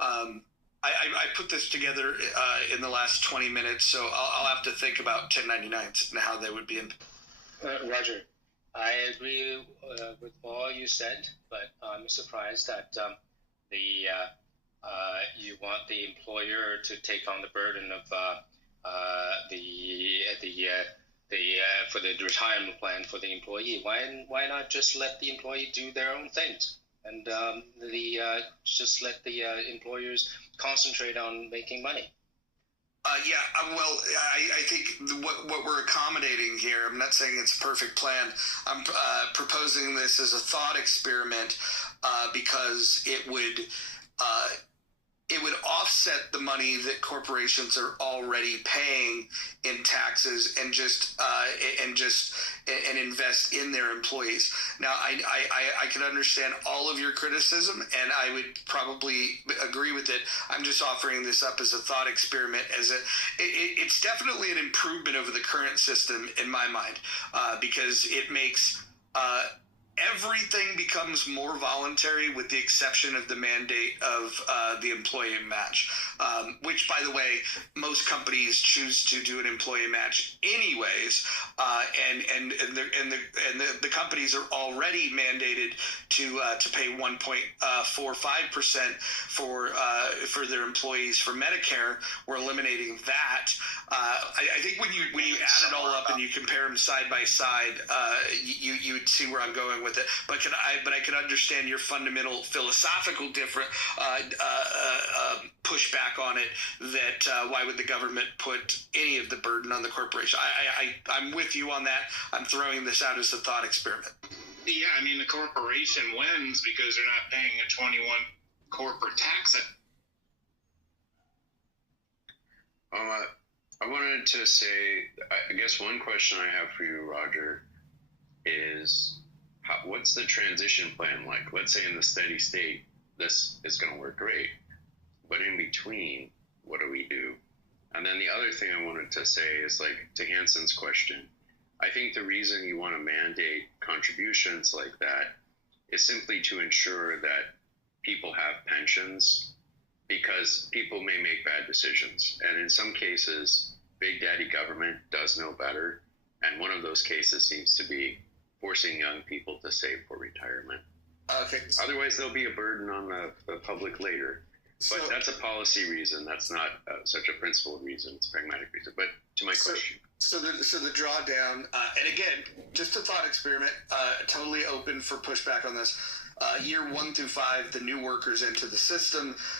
I put this together in the last 20 minutes, so I'll have to think about 1099s and how they would be in. Roger, I agree with all you said, but I'm surprised that you want the employer to take on the burden of for the retirement plan for the employee. Why not just let the employee do their own things and just let the employers concentrate on making money? Well, I think what we're accommodating here, I'm not saying it's a perfect plan. I'm proposing this as a thought experiment because it would offset the money that corporations are already paying in taxes and invest in their employees. Now, I can understand all of your criticism, and I would probably agree with it. I'm just offering this up as a thought experiment. It's definitely an improvement over the current system in my mind, because it makes everything becomes more voluntary with the exception of the mandate of the employee match, which, by the way, most companies choose to do an employee match anyways, and the companies are already mandated to pay 1.45% for their employees for Medicare. We're eliminating that. I think when you add it all up and you compare them side by side, you would see where I'm going with it. But I can understand your fundamental philosophical different pushback on it. That why would the government put any of the burden on the corporation? I'm with you on that. I'm throwing this out as a thought experiment. Yeah, I mean, the corporation wins because they're not paying a 21 corporate tax. I wanted to say, I guess one question I have for you, Roger, is what's the transition plan like? Let's say in the steady state, this is going to work great. But in between, what do we do? And then the other thing I wanted to say is, like, to Hanson's question, I think the reason you want to mandate contributions like that is simply to ensure that people have pensions, because people may make bad decisions. And in some cases, Big Daddy government does know better. And one of those cases seems to be forcing young people to save for retirement. Okay. Otherwise, there'll be a burden on the public later. But that's a policy reason. That's not such a principled reason. It's a pragmatic reason. But to my question. So the drawdown, and again, just a thought experiment, totally open for pushback on this. Year 1 through 5, the new workers enter the system.